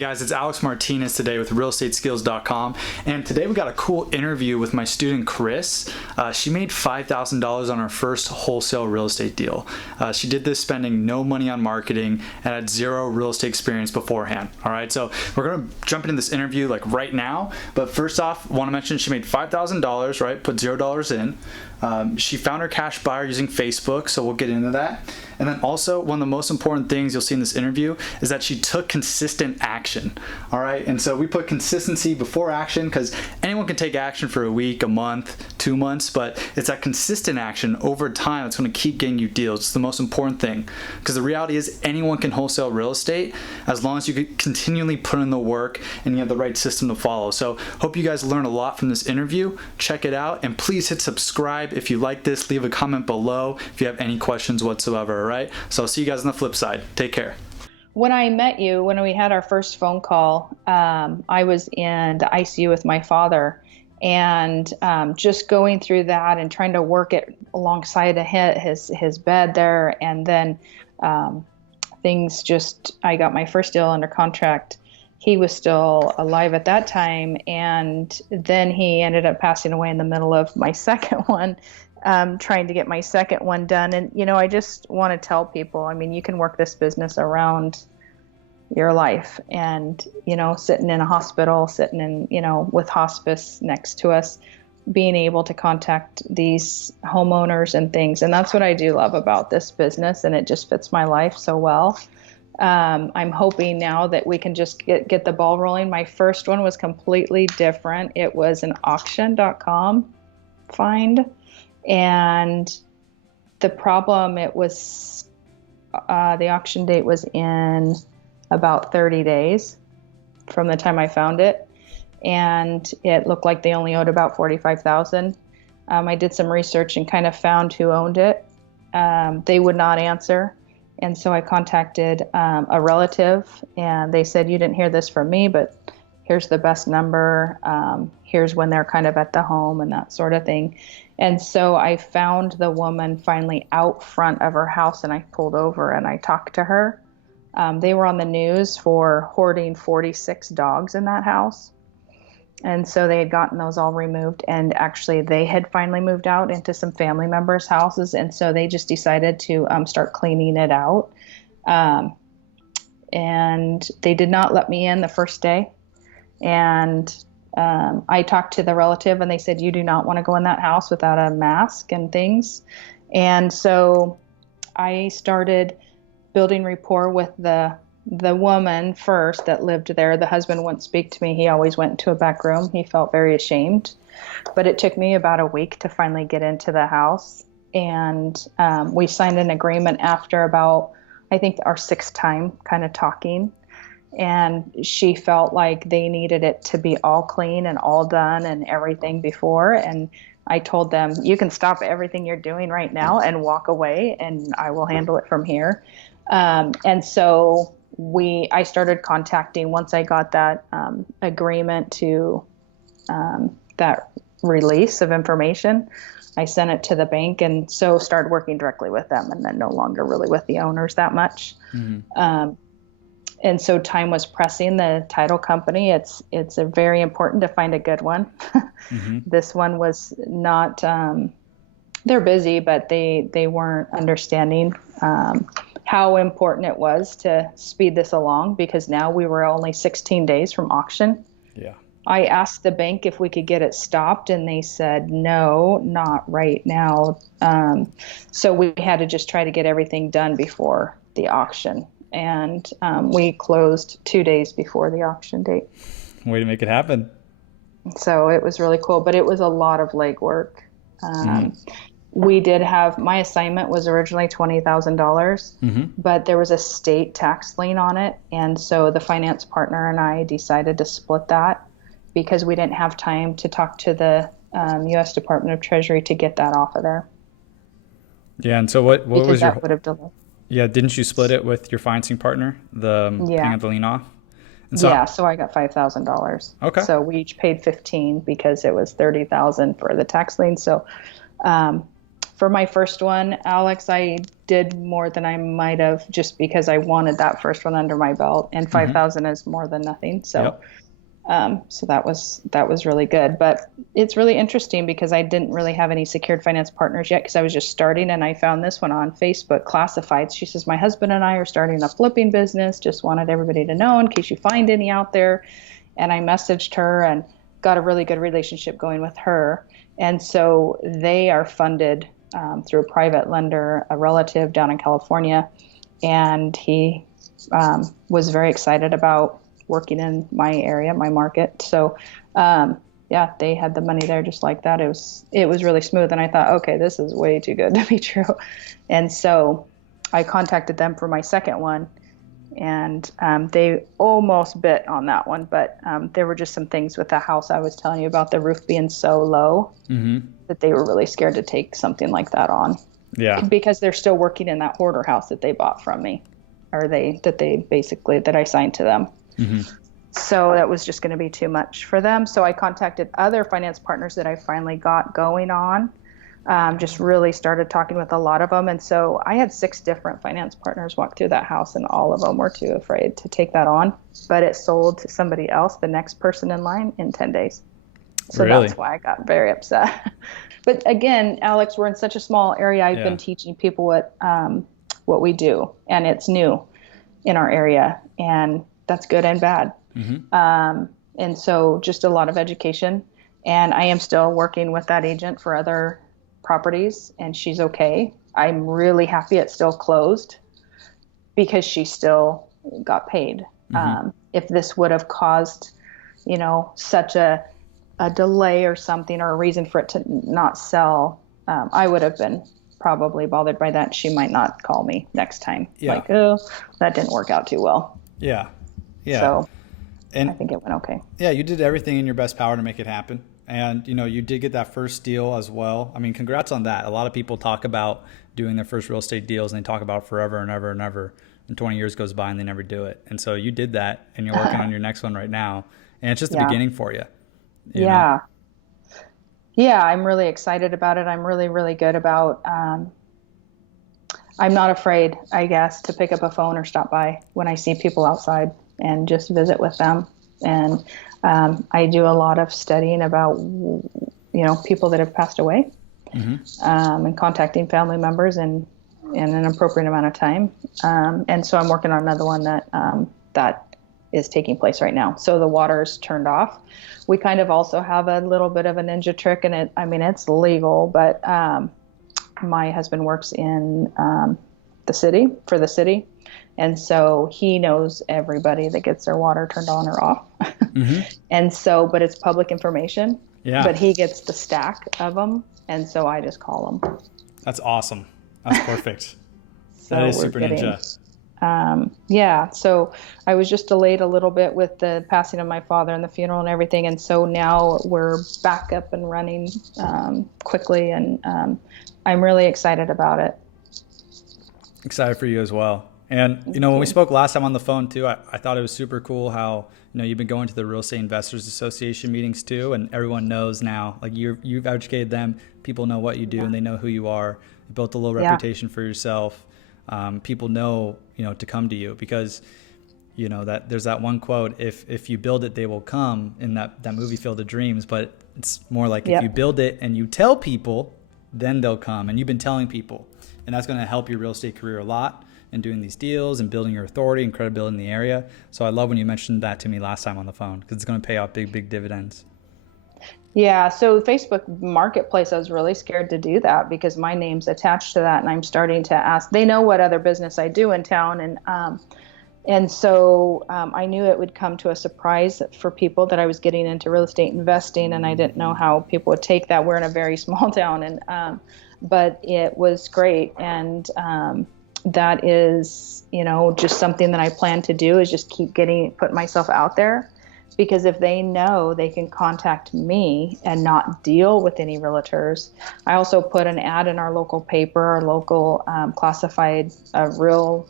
guys, it's Alex Martinez today with realestateskills.com, and today we got a cool interview with my student Kriss. She made $5,000 on her first wholesale real estate deal. She did this spending no money on marketing and had zero real estate experience beforehand. All right, so we're gonna jump into this interview like right now, but first off, want to mention she made $5,000, right? Put $0 in. She found her cash buyer using Facebook, so we'll get into that. And then also, one of the most important things you'll see in this interview is that she took consistent action. All right, and so we put consistency before action because anyone can take action for a week, a month, 2 months, but it's that consistent action over time that's going to keep getting you deals. It's the most important thing, because the reality is anyone can wholesale real estate as long as you continually put in the work and you have the right system to follow. So hope you guys learn a lot from this interview. Check it out, and please hit subscribe if you like this. Leave a comment below if you have any questions whatsoever. All right, so I'll see you guys on the flip side. Take care. When I met you, when we had our first phone call, I was in the ICU with my father, and just going through that and trying to work it alongside his bed there. And then I got my first deal under contract. He was still alive at that time, and then he ended up passing away in the middle of my second one. Trying to get my second one done. And, I just want to tell people, you can work this business around your life, and, sitting in a hospital, sitting in, with hospice next to us, being able to contact these homeowners and things. And that's what I do love about this business. And it just fits my life so well. I'm hoping now that we can just get the ball rolling. My first one was completely different. It was an auction.com find. And the problem, the auction date was in about 30 days from the time I found it. And it looked like they only owed about $45,000. I did some research and kind of found who owned it. They would not answer. And so I contacted a relative, and they said, "You didn't hear this from me, but here's the best number. Here's when they're kind of at the home," and that sort of thing. And so I found the woman finally out front of her house, and I pulled over and I talked to her. They were on the news for hoarding 46 dogs in that house. And so they had gotten those all removed, and actually they had finally moved out into some family members' houses. And so they just decided to start cleaning it out. And they did not let me in the first day. And I talked to the relative, and they said, "You do not want to go in that house without a mask and things." And so I started building rapport with the woman first that lived there. The husband wouldn't speak to me. He always went into a back room. He felt very ashamed. But it took me about a week to finally get into the house. And we signed an agreement after about, I think, our sixth time kind of talking. And she felt like they needed it to be all clean and all done and everything before. And I told them, "You can stop everything you're doing right now and walk away, and I will handle it from here." And so I started contacting, once I got that agreement to that release of information, I sent it to the bank, and so started working directly with them, and then no longer really with the owners that much. Mm-hmm. And so time was pressing. The title company, it's very important to find a good one. Mm-hmm. This one was not, they're busy, but they weren't understanding how important it was to speed this along, because now we were only 16 days from auction. Yeah. I asked the bank if we could get it stopped, and they said, "No, not right now." So we had to just try to get everything done before the auction. And we closed 2 days before the auction date. Way to make it happen. So it was really cool, but it was a lot of legwork. We did have, my assignment was originally $20,000, but there was a state tax lien on it. And so the finance partner and I decided to split that because we didn't have time to talk to the U.S. Department of Treasury to get that off of there. Yeah, and so what was your... that would have delayed. Yeah, didn't you split it with your financing partner, paying the lien off? So I got $5,000. Okay. So we each paid $15,000 because it was $30,000 for the tax lien. So For my first one, Alex, I did more than I might have just because I wanted that first one under my belt, and 5,000 is more than nothing. So, Yep. so that was really good. But it's really interesting because I didn't really have any secured finance partners yet because I was just starting, and I found this one on Facebook, Classifieds. She says, my husband and I are starting a flipping business. Just wanted everybody to know in case you find any out there. And I messaged her and got a really good relationship going with her. And so they are funded through a private lender, a relative down in California. And he was very excited about working in my area, my market. So, yeah, they had the money there just like that. It was really smooth. And I thought, okay, this is way too good to be true. And so I contacted them for my second one. And they almost bit on that one, but there were just some things with the house I was telling you about, the roof being so low that they were really scared to take something like that on. Yeah. Because they're still working in that hoarder house that they bought from me, or that I signed to them. So that was just going to be too much for them. So I contacted other finance partners that I finally got going on. Just really started talking with a lot of them. And so I had 6 different finance partners walk through that house, and all of them were too afraid to take that on. But it sold to somebody else, the next person in line, in 10 days. So Really? That's why I got very upset. But again, Alex, we're in such a small area. I've been teaching people what we do, and it's new in our area, and that's good and bad. And so just a lot of education. And I am still working with that agent for other properties, and she's okay. I'm really happy it's still closed because she still got paid. If this would have caused, such a delay or something, or a reason for it to not sell, I would have been probably bothered by that. She might not call me next time. Like, oh, that didn't work out too well. Yeah. So and I think it went okay. Yeah, you did everything in your best power to make it happen. And, you did get that first deal as well. I mean, congrats on that. A lot of people talk about doing their first real estate deals, and they talk about forever and ever and ever. And 20 years goes by and they never do it. And so you did that, and you're working on your next one right now. And it's just the beginning for you. You know? Yeah, I'm really excited about it. I'm really, really good about, I'm not afraid, I guess, to pick up a phone or stop by when I see people outside and just visit with them. And I do a lot of studying about, people that have passed away, and contacting family members in an appropriate amount of time. And so I'm working on another one that is taking place right now. So the water's turned off. We kind of also have a little bit of a ninja trick, and it's legal, but my husband works in the city. And so he knows everybody that gets their water turned on or off. And so, but it's public information. Yeah. But he gets the stack of them. And so I just call them. That's awesome. That's perfect. That is super ninja. So I was just delayed a little bit with the passing of my father and the funeral and everything. And so now we're back up and running quickly. And I'm really excited about it. Excited for you as well. And, when we spoke last time on the phone too, I thought it was super cool how, you've been going to the Real Estate Investors Association meetings too, and everyone knows now, like you've educated them, people know what you do and they know who you are. You built a little reputation for yourself. People know, to come to you because, that there's that one quote, if you build it, they will come, in that movie Field of Dreams, but it's more like if you build it and you tell people, then they'll come. And you've been telling people, and that's going to help your real estate career a lot. And doing these deals and building your authority and credibility in the area. So I love when you mentioned that to me last time on the phone, because it's going to pay off big, big dividends. Yeah. So Facebook Marketplace, I was really scared to do that because my name's attached to that, and I'm starting to ask. They know what other business I do in town, and so I knew it would come to a surprise for people that I was getting into real estate investing, and I didn't know how people would take that. We're in a very small town, and but it was great, and that is, just something that I plan to do, is just keep put myself out there, because if they know they can contact me and not deal with any realtors. I also put an ad in our local paper, our local classified real,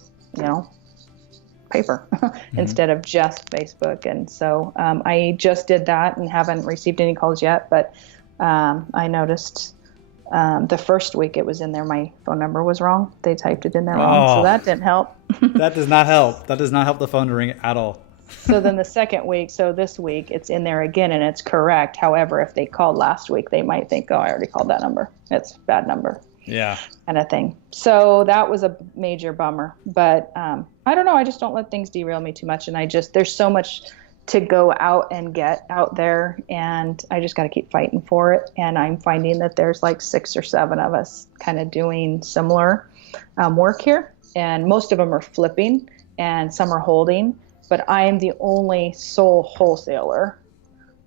paper instead of just Facebook. And so I just did that and haven't received any calls yet, but I noticed The first week it was in there, my phone number was wrong. They typed it in there wrong. So Oh, that didn't help. that does not help. That does not help the phone to ring at all. So then the second week, so this week it's in there again and it's correct. However, if they called last week, they might think, oh, I already called that number. It's a bad number. Yeah. Kind of thing. So that was a major bummer. But I don't know. I just don't let things derail me too much. And there's so much to go out and get out there. And I just got to keep fighting for it. And I'm finding that there's like 6 or 7 of us kind of doing similar work here. And most of them are flipping and some are holding. But I am the only sole wholesaler.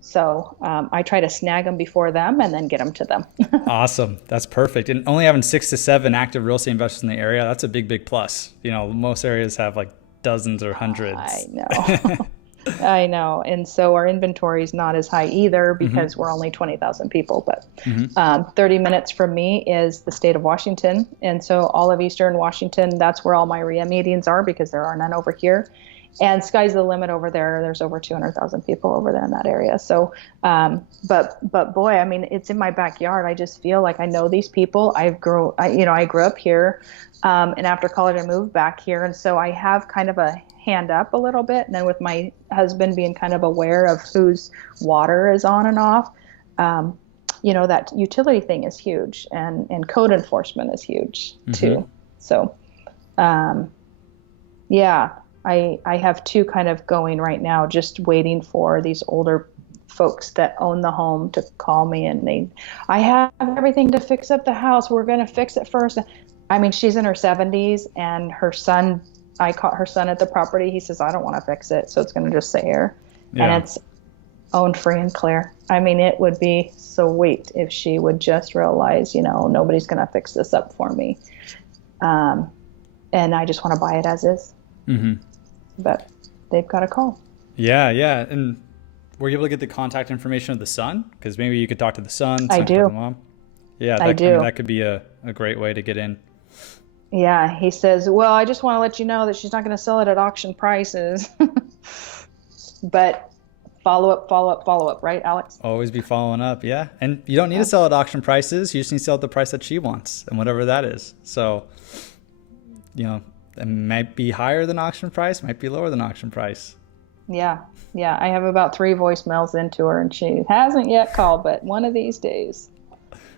So I try to snag them before them and then get them to them. Awesome. That's perfect. And only having 6 to 7 active real estate investors in the area, that's a big, big plus. You know, most areas have like dozens or hundreds. I know. I know. And so our inventory is not as high either because we're only 20,000 people. But 30 minutes from me is the state of Washington. And so all of Eastern Washington, that's where all my REIA meetings are because there are none over here. And sky's the limit over there. There's over 200,000 people over there in that area. So, but boy, I mean, it's in my backyard. I just feel like I know these people. I grew up here, and after college I moved back here, and so I have kind of a hand up a little bit. And then with my husband being kind of aware of whose water is on and off, that utility thing is huge, and code enforcement is huge too. So, yeah. I have 2 kind of going right now, just waiting for these older folks that own the home to call me and I have everything to fix up the house. We're going to fix it first. I mean, she's in her 70s and her son, I caught her son at the property. He says, I don't want to fix it. So it's going to just sit here. Yeah. And it's owned free and clear. I mean, it would be sweet if she would just realize, nobody's going to fix this up for me. And I just want to buy it as is. But they've got a call. Yeah. And were you able to get the contact information of the son? Because maybe you could talk to the son. I do. The mom. Yeah, I do. That could be a great way to get in. Yeah, he says, well, I just want to let you know that she's not going to sell it at auction prices. But follow up, right, Alex? Always be following up, yeah. And you don't need to sell at auction prices. You just need to sell at the price that she wants and whatever that is. So, it might be higher than auction price, might be lower than auction price. Yeah. I have about 3 voicemails into her, and she hasn't yet called, but one of these days.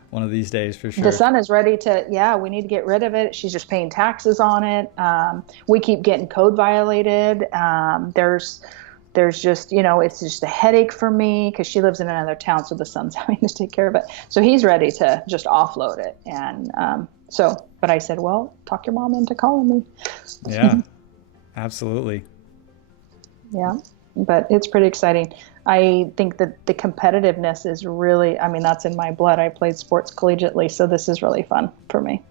One of these days, for sure. The son is ready to, we need to get rid of it. She's just paying taxes on it. We keep getting code violated. There's just, it's just a headache for me because she lives in another town, so the son's having to take care of it. So he's ready to just offload it. And but I said, well, talk your mom into calling me. Yeah, absolutely. Yeah, but it's pretty exciting. I think that the competitiveness is really, that's in my blood. I played sports collegiately, so this is really fun for me.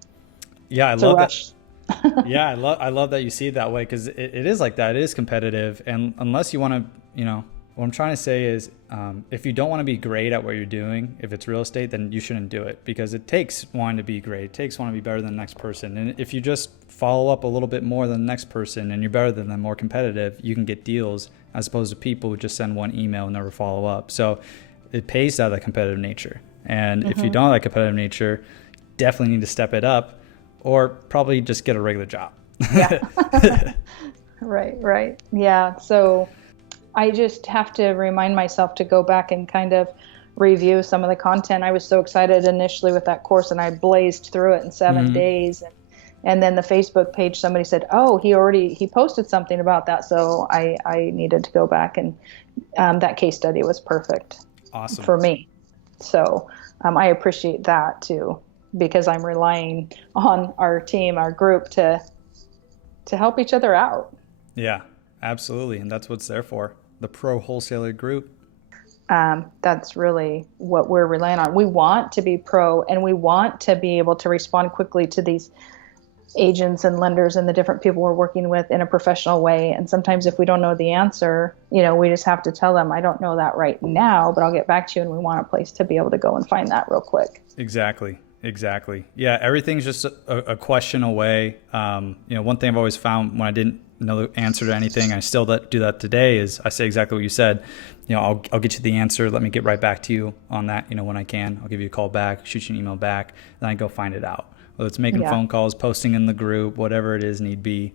Yeah, I love that. Yeah, I love that you see it that way because it is like that. It is competitive. And unless you want to, what I'm trying to say is if you don't want to be great at what you're doing, if it's real estate, then you shouldn't do it because it takes wanting to be great. It takes wanting to be better than the next person. And if you just follow up a little bit more than the next person and you're better than them, more competitive, you can get deals as opposed to people who just send one email and never follow up. So it pays to have that competitive nature. And if you don't have that competitive nature, definitely need to step it up or probably just get a regular job. Yeah. Right. Yeah. So I just have to remind myself to go back and kind of review some of the content. I was so excited initially with that course and I blazed through it in 7 days. And then the Facebook page, somebody said, oh, he posted something about that. So I needed to go back and that case study was perfect. Awesome. For me. So I appreciate that too, because I'm relying on our team, our group to help each other out. Yeah, absolutely. And that's what it's there for. The pro wholesaler group. That's really what we're relying on. We want to be pro and we want to be able to respond quickly to these agents and lenders and the different people we're working with in a professional way. And sometimes if we don't know the answer, we just have to tell them, I don't know that right now, but I'll get back to you. And we want a place to be able to go and find that real quick. Exactly. Yeah. Everything's just a question away. One thing I've always found when I didn't know the answer to anything. I still do that today. Is I say exactly what you said. I'll get you the answer. Let me get right back to you on that. When I can, I'll give you a call back, shoot you an email back, then I go find it out. Whether it's making phone calls, posting in the group, whatever it is need be.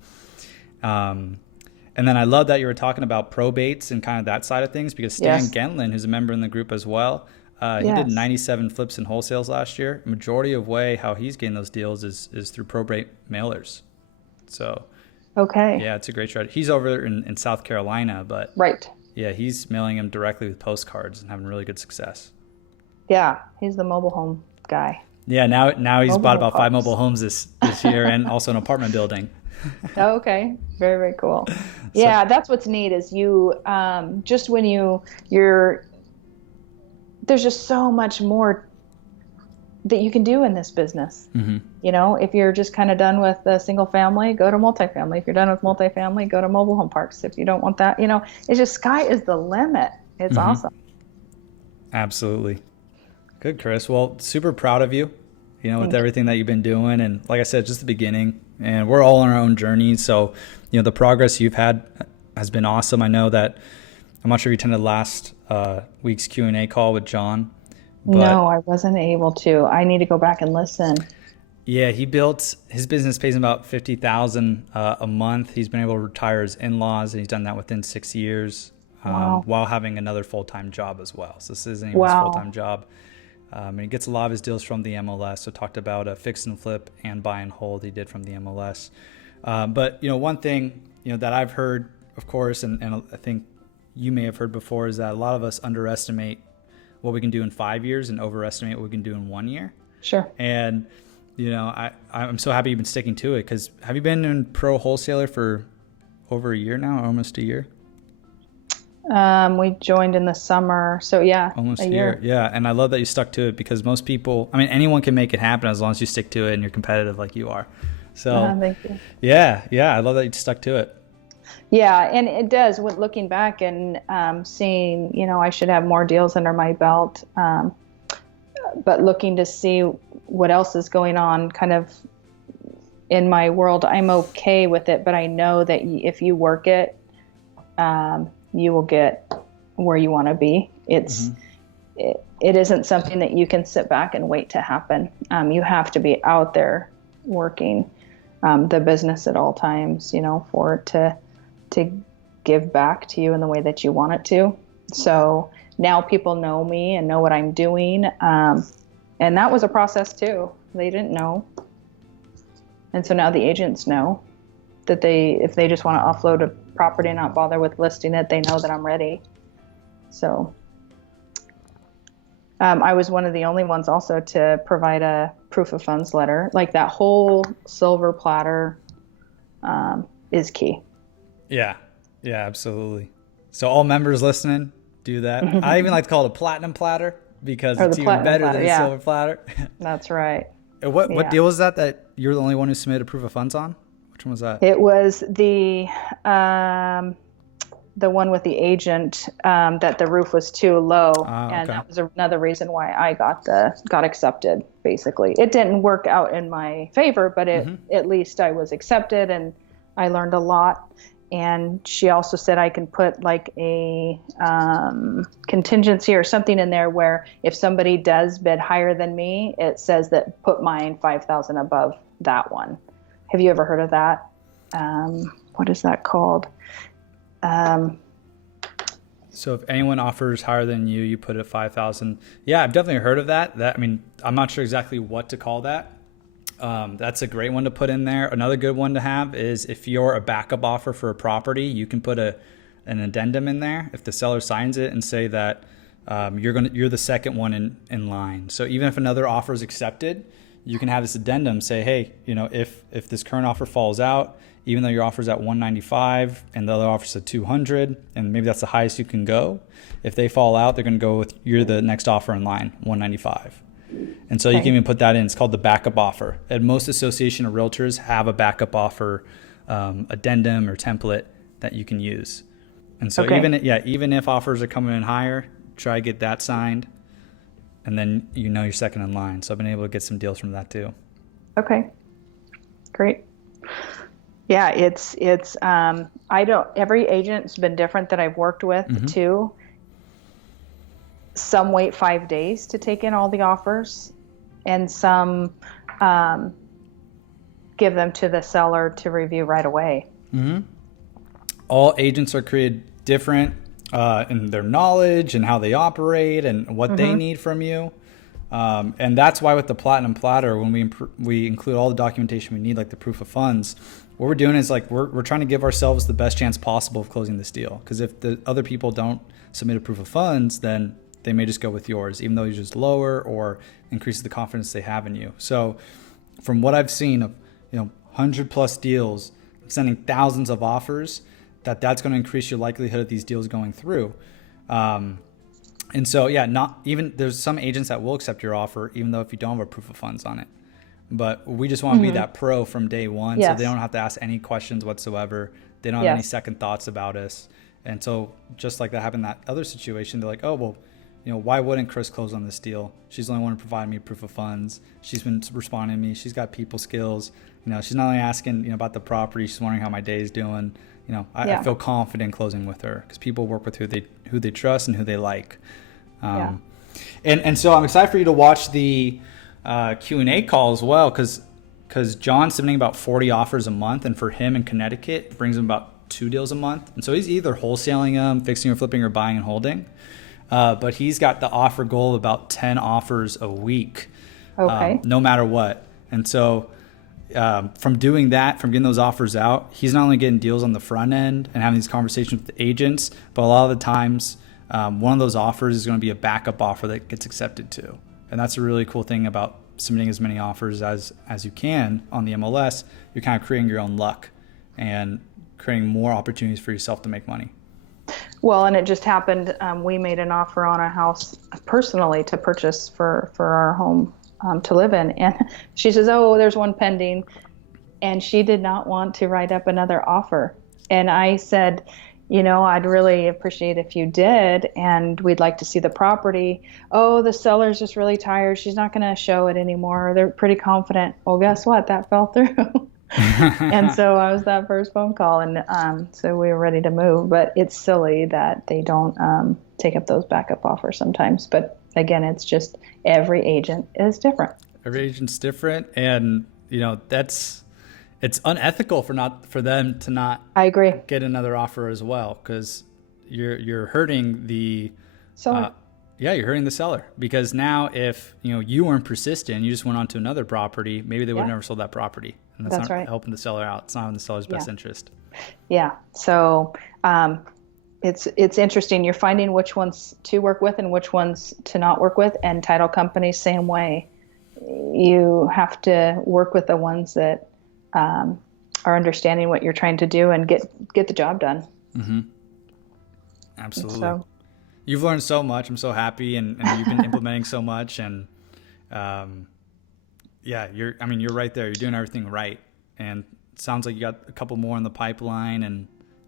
And then I love that you were talking about probates and kind of that side of things, because Stan Gentlin, who's a member in the group as well, he did 97 flips and wholesales last year. Majority of way how he's getting those deals is through probate mailers. So, yeah, it's a great strategy. He's over in South Carolina, but yeah, he's mailing them directly with postcards and having really good success. Yeah, he's the mobile home guy. Yeah, now he's bought about 5 mobile homes this year, and also an apartment building. Oh, okay. Very, very cool. Yeah, that's what's neat is you, just when you're, there's just so much more that you can do in this business. Mm-hmm. If you're just kind of done with the single family, go to multifamily. If you're done with multifamily, go to mobile home parks. If you don't want that, it's just sky is the limit. It's awesome. Absolutely. Good, Kriss. Well, super proud of you, with everything that you've been doing. And like I said, just the beginning, and we're all on our own journey. So, the progress you've had has been awesome. I know that, I'm not sure if you attended last week's Q&A call with John. No, I wasn't able to. I need to go back and listen. Yeah, he built, his business pays him about $50,000 a month. He's been able to retire his in-laws, and he's done that within 6 years, while having another full-time job as well. So this isn't even his full-time job. And he gets a lot of his deals from the MLS. So talked about a fix and flip and buy and hold he did from the MLS. But, one thing, that I've heard, of course, and I think you may have heard before, is that a lot of us underestimate what we can do in 5 years and overestimate what we can do in 1 year. Sure. And, I'm so happy you've been sticking to it, because have you been in Pro Wholesaler for over a year now, almost a year? We joined in the summer, so yeah, almost a year. Yeah, and I love that you stuck to it, because most people, anyone can make it happen as long as you stick to it and you're competitive like you are. So thank you. Yeah, I love that you stuck to it. Yeah, and it does. With looking back and seeing, I should have more deals under my belt, but looking to see what else is going on, kind of in my world, I'm okay with it. But I know that if you work it, you will get where you want to be. It isn't something that you can sit back and wait to happen. You have to be out there working the business at all times, for it to give back to you in the way that you want it to. So now people know me and know what I'm doing. And that was a process too. They didn't know. And so now the agents know that if they just want to offload a property and not bother with listing it, they know that I'm ready. So I was one of the only ones also to provide a proof of funds letter. Like that whole silver platter is key. Yeah, absolutely. So all members listening, do that. I even like to call it a platinum platter, because it's even better than a silver platter. That's right. What deal was that you're the only one who submitted a proof of funds on? Which one was that? It was the one with the agent, that the roof was too low, and that was another reason why I got accepted. Basically, it didn't work out in my favor, but at least I was accepted, and I learned a lot. And she also said I can put like a contingency or something in there where if somebody does bid higher than me, it says that put mine 5,000 above that one. Have you ever heard of that? What is that called? So if anyone offers higher than you, you put it 5,000. Yeah, I've definitely heard of that. I'm not sure exactly what to call that. That's a great one to put in there. Another good one to have is if you're a backup offer for a property, you can put an addendum in there if the seller signs it and say that you're the second one in line. So even if another offer is accepted, you can have this addendum say, hey, if this current offer falls out, even though your offer's at 195 and the other offer's at 200, and maybe that's the highest you can go, if they fall out, they're going to go with you're the next offer in line, 195. And so you can even put that in. It's called the backup offer. And most association of realtors have a backup offer addendum or template that you can use. And so even if offers are coming in higher, try to get that signed, and then you're second in line. So I've been able to get some deals from that too. Okay, great. Yeah, I don't, every agent's been different that I've worked with Mm-hmm. too. Some wait 5 days to take in all the offers, and some um, give them to the seller to review right away. Mm-hmm. All agents are created different in their knowledge and how they operate and what they Mm-hmm. need from you. And that's why with the Platinum Platter, when we include all the documentation we need, like the proof of funds, what we're doing is like we're trying to give ourselves the best chance possible of closing this deal. Because if the other people don't submit a proof of funds, then they may just go with yours, even though you're just lower or increases the confidence they have in you. So from what I've seen of 100+ deals, sending thousands of offers, that's going to increase your likelihood of these deals going through. And so, yeah, not even there's some agents that will accept your offer, even though if you don't have a proof of funds on it. But we just want to be that pro from day one, so they don't have to ask any questions whatsoever. They don't have any second thoughts about us. And so, just like that happened in that other situation, they're like, oh, well, why wouldn't Kriss close on this deal? She's the only one to provide me proof of funds. She's been responding to me. She's got people skills. She's not only asking, about the property. She's wondering how my day is doing. I feel confident closing with her because people work with who they trust and who they like. And so I'm excited for you to watch the Q&A call as well, because John's submitting about 40 offers a month, and for him in Connecticut, it brings him about 2 deals a month. And so he's either wholesaling them, fixing or flipping, or buying and holding. But he's got the offer goal of about 10 offers a week, no matter what. And so from doing that, from getting those offers out, he's not only getting deals on the front end and having these conversations with the agents, but a lot of the times one of those offers is going to be a backup offer that gets accepted too. And that's a really cool thing about submitting as many offers as you can on the MLS. You're kind of creating your own luck and creating more opportunities for yourself to make money. Well, and it just happened. We made an offer on a house personally to purchase for our home to live in. And she says, oh, there's one pending. And she did not want to write up another offer. And I said, I'd really appreciate if you did. And we'd like to see the property. Oh, the seller's just really tired. She's not going to show it anymore. They're pretty confident. Well, guess what? That fell through. And so I was that first phone call, and so we were ready to move. But it's silly that they don't take up those backup offers sometimes. But again, it's just every agent is different. Every agent's different, and it's unethical for them to not. I agree. Get another offer as well, because you're hurting the seller. You're hurting the seller, because now if you weren't persistent, you just went on to another property, maybe they would never sold that property. And that's not right. Helping the seller out. It's not in the seller's best interest. Yeah. So it's interesting. You're finding which ones to work with and which ones to not work with. And title companies, same way. You have to work with the ones that are understanding what you're trying to do and get the job done. Mm-hmm. Absolutely. So, you've learned so much. I'm so happy, and you've been implementing so much. And you're right there. You're doing everything right. And it sounds like you got a couple more in the pipeline, and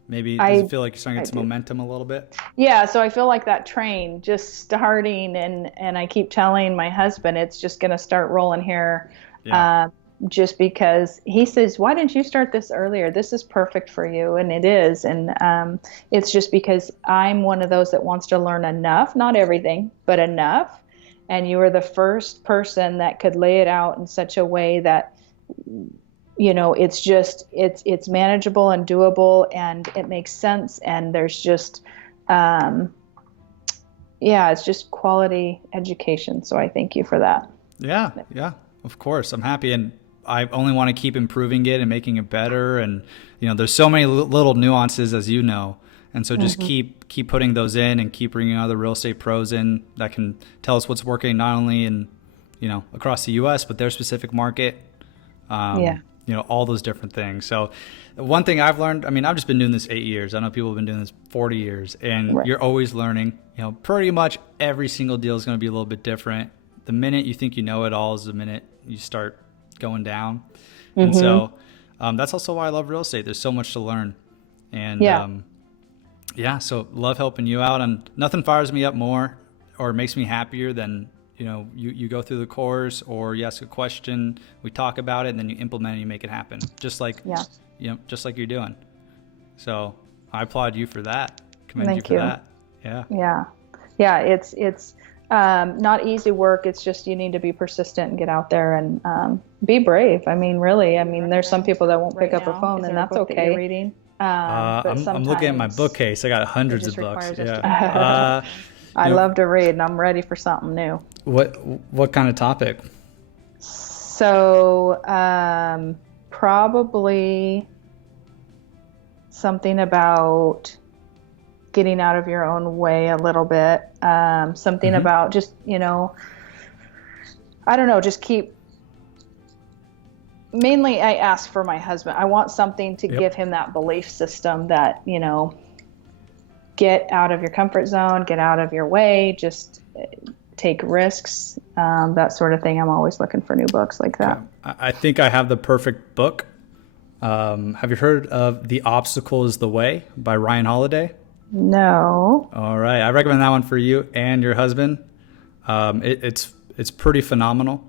maybe does it feel like you're starting to get some momentum a little bit? Yeah. So I feel like that train just starting, and I keep telling my husband it's just going to start rolling here. Yeah. Just because he says, why didn't you start this earlier? This is perfect for you. And it is. And it's just because I'm one of those that wants to learn enough, not everything, but enough. And you were the first person that could lay it out in such a way that, it's manageable and doable, and it makes sense. And there's just, it's just quality education. So I thank you for that. Yeah. Yeah, of course. I'm happy. And I only want to keep improving it and making it better. And, there's so many little nuances, as you know. And so just keep putting those in, and keep bringing other real estate pros in that can tell us what's working, not only in, across the U.S., but their specific market. All those different things. So one thing I've learned, I've just been doing this 8 years. I know people have been doing this 40 years, and You're always learning. Pretty much every single deal is going to be a little bit different. The minute you think you know it all is the minute you start going down. And so that's also why I love real estate. There's so much to learn. And so love helping you out. And nothing fires me up more or makes me happier than, you go through the course, or you ask a question, we talk about it, and then you implement it and you make it happen. Just like, just like you're doing. So I applaud you for that. Commend Thank you you. for that. Yeah. Yeah. It's not easy work. It's just you need to be persistent and get out there and be brave. I mean, really. I mean, there's some people that won't pick up a phone, and that's okay. Reading. But I'm looking at my bookcase. I got hundreds of books. Yeah. I love to read, and I'm ready for something new. What kind of topic? So probably something about getting out of your own way a little bit. Something about just, I don't know, just keep. Mainly I ask for my husband. I want something to give him that belief system that, get out of your comfort zone, get out of your way, just take risks, that sort of thing. I'm always looking for new books like that. I think I have the perfect book. Have you heard of The Obstacle is the Way by Ryan Holiday? No. All right. I recommend that one for you and your husband. It's pretty phenomenal.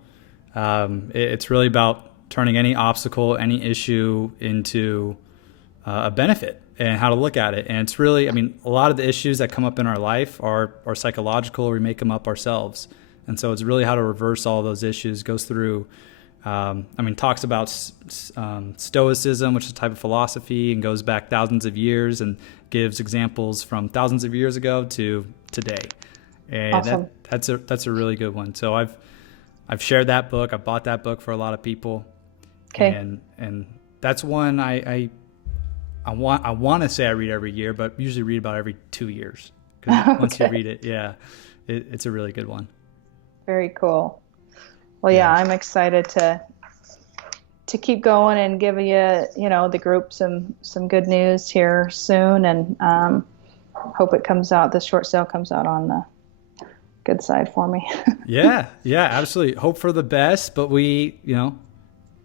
It's really about turning any obstacle, any issue into a benefit and how to look at it. And it's really, a lot of the issues that come up in our life are psychological. We make them up ourselves. And so it's really how to reverse all those issues. Goes through, talks about Stoicism, which is a type of philosophy, and goes back thousands of years and gives examples from thousands of years ago to today. And awesome. That's a really good one. So I've shared that book. I've bought that book for a lot of people. Okay. And that's one I want to say I read every year, but usually read about every 2 years. Because once you read it, it's a really good one. Very cool. Well, yeah, I'm excited to keep going and give you, the group some good news here soon, and hope it comes out. The short sale comes out on the good side for me. Yeah, absolutely. Hope for the best, but we,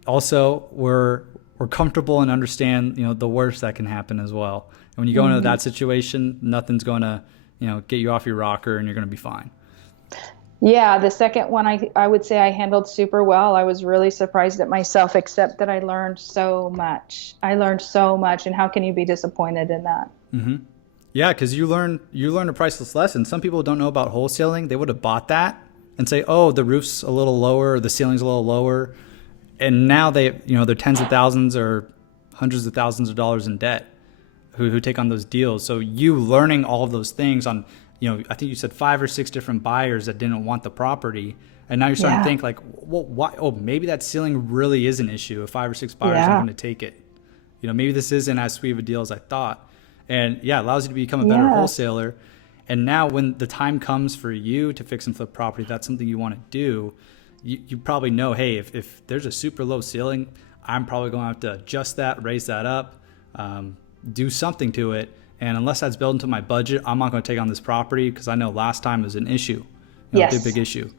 also we're comfortable and understand, the worst that can happen as well. And when you go into that situation, nothing's going to, get you off your rocker, and you're going to be fine. Yeah, the second one I would say I handled super well. I was really surprised at myself, except that I learned so much. And how can you be disappointed in that? Mm-hmm. Yeah, because you learn a priceless lesson. Some people don't know about wholesaling. They would have bought that and say, oh, the roof's a little lower, or the ceiling's a little lower. And now they're tens of thousands or hundreds of thousands of dollars in debt who take on those deals. So you learning all of those things on, I think you said 5 or 6 different buyers that didn't want the property. And now you're starting to think like, well, why? Oh, maybe that ceiling really is an issue if 5 or 6 buyers aren't going to take it. Maybe this isn't as sweet of a deal as I thought. And it allows you to become a better wholesaler. And now when the time comes for you to fix and flip property, that's something you want to do. You probably know, hey, if there's a super low ceiling, I'm probably going to have to adjust that, raise that up, do something to it. And unless that's built into my budget, I'm not going to take on this property because I know last time it was an issue, a big issue.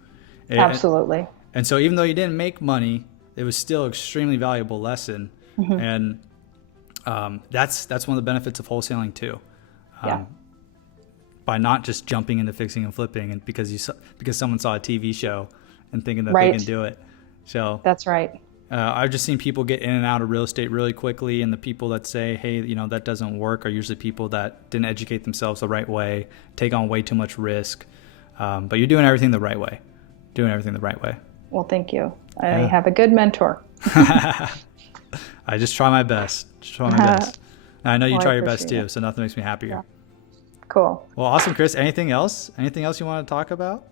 Absolutely. And so even though you didn't make money, it was still an extremely valuable lesson. And that's one of the benefits of wholesaling too. By not just jumping into fixing and flipping, and because someone saw a TV show and thinking that they can do it. So that's right. I've just seen people get in and out of real estate really quickly, and the people that say, hey, that doesn't work, are usually people that didn't educate themselves the right way, take on way too much risk. But you're doing everything the right way. Well, thank you. I have a good mentor. I just try my best. And I know you try your best too, so nothing makes me happier. Yeah. Cool. Well, awesome, Kriss. Anything else you want to talk about?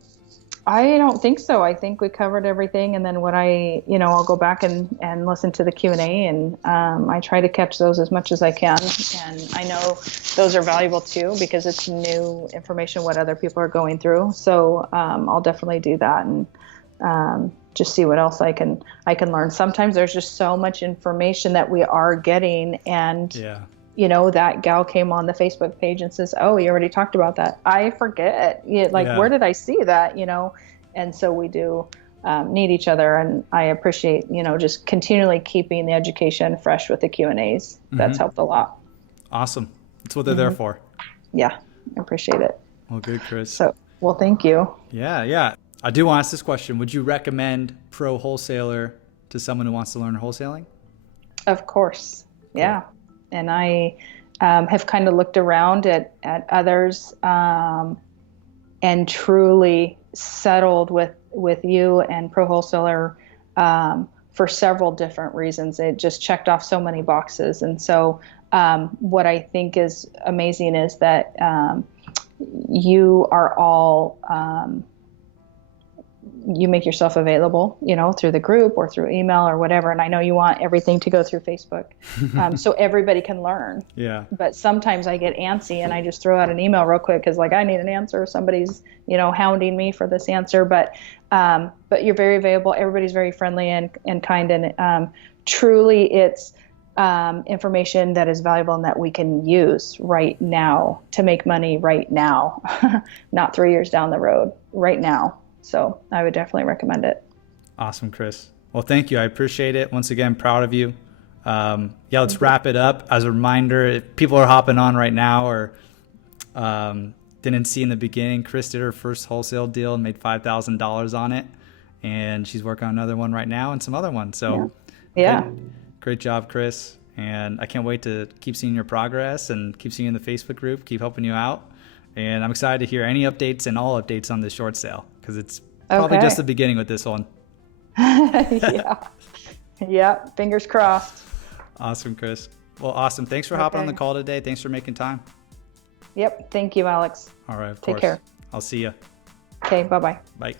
I don't think so. I think we covered everything. And then when I'll go back and listen to the Q&A, and I try to catch those as much as I can. And I know those are valuable too, because it's new information, what other people are going through. So I'll definitely do that and just see what else I can learn. Sometimes there's just so much information that we are getting, and that gal came on the Facebook page and says, oh, you already talked about that. I forget. Where did I see that? And so we do need each other. And I appreciate, just continually keeping the education fresh with the Q&As. That's helped a lot. Awesome. That's what they're there for. Yeah, I appreciate it. Well, good, Kriss. So, well, thank you. Yeah. I do want to ask this question. Would you recommend Pro Wholesaler to someone who wants to learn wholesaling? Of course. Yeah. And I have kind of looked around at others and truly settled with you and Pro Wholesaler for several different reasons. It just checked off so many boxes. And so what I think is amazing is that you are all you make yourself available, through the group or through email or whatever. And I know you want everything to go through Facebook so everybody can learn. Yeah. But sometimes I get antsy and I just throw out an email real quick because I need an answer. Somebody's, hounding me for this answer. But you're very available. Everybody's very friendly and kind. And truly it's information that is valuable and that we can use right now to make money right now, not 3 years down the road, right now. So I would definitely recommend it. Awesome, Kriss. Well, thank you. I appreciate it. Once again, proud of you. Let's wrap it up. As a reminder, if people are hopping on right now or didn't see in the beginning, Kriss did her first wholesale deal and made $5,000 on it. And she's working on another one right now and some other ones. So yeah. Great job, Kriss. And I can't wait to keep seeing your progress and keep seeing you in the Facebook group, keep helping you out. And I'm excited to hear any updates and all updates on this short sale because it's probably just the beginning with this one. Yeah. Fingers crossed. Awesome, Kriss. Well, awesome. Thanks for hopping on the call today. Thanks for making time. Yep. Thank you, Alex. All right. Of Take course. care. I'll see you. Okay. Bye-bye. Bye.